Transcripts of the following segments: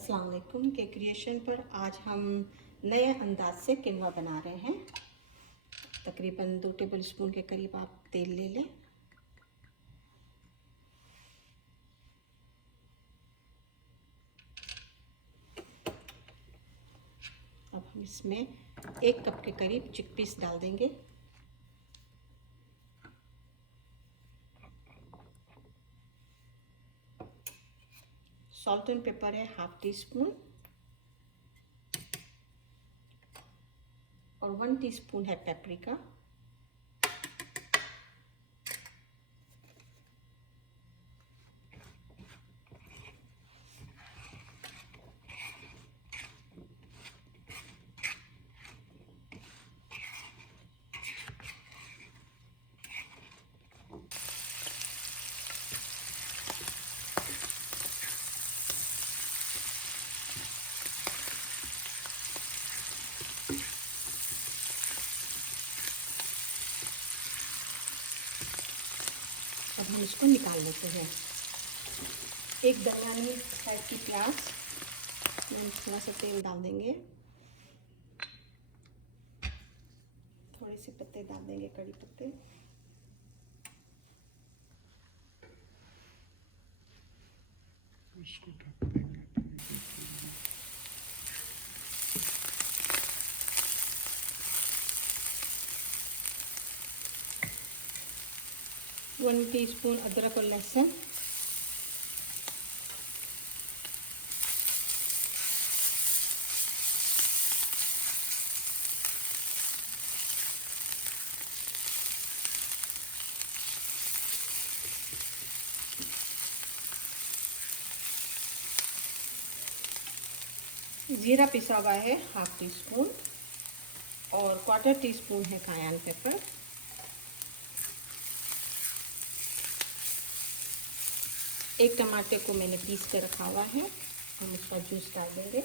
अस्सलाम वालेकुम के क्रिएशन पर आज हम नए अंदाज से किनवा बना रहे हैं। तकरीबन 2 टेबल स्पून के करीब आप तेल ले लें। अब हम इसमें 1 कप के करीब चिकपीस डाल देंगे। सॉल्ट एंड पेपर है 1/2 टीस्पून और 1 टीस्पून है पेपरिका। अब हम इसको निकाल लेते हैं। एक दरमियानी साइज की प्याज, थोड़ा सा तेल डाल देंगे, थोड़े से पत्ते डाल देंगे, कड़ी पत्ते। इसको ढक देंगे। 1 टीस्पून अदरक और लहसुन, जीरा पिसा हुआ है 1/2 टीस्पून और 1/4 टीस्पून है कायन पेपर। एक टमाटर को मैंने पीस कर रखा हुआ है, हम उसका जूस डाल देंगे।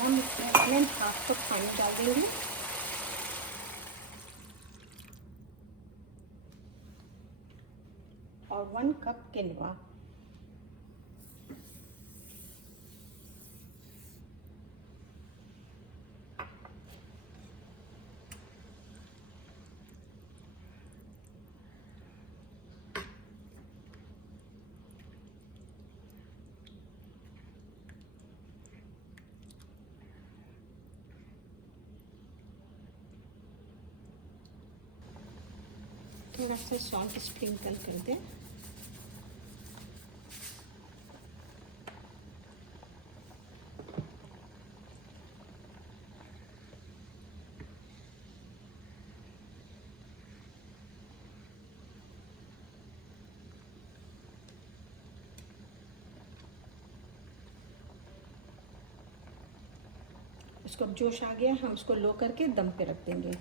हम इसमें 1/2 कप पानी डाल देंगे और 1 कप किनवा। थोड़ा सा सॉल्ट स्प्रिंकल कर दें। इसको जोश आ गया, हम इसको लो करके दम पे रख देंगे।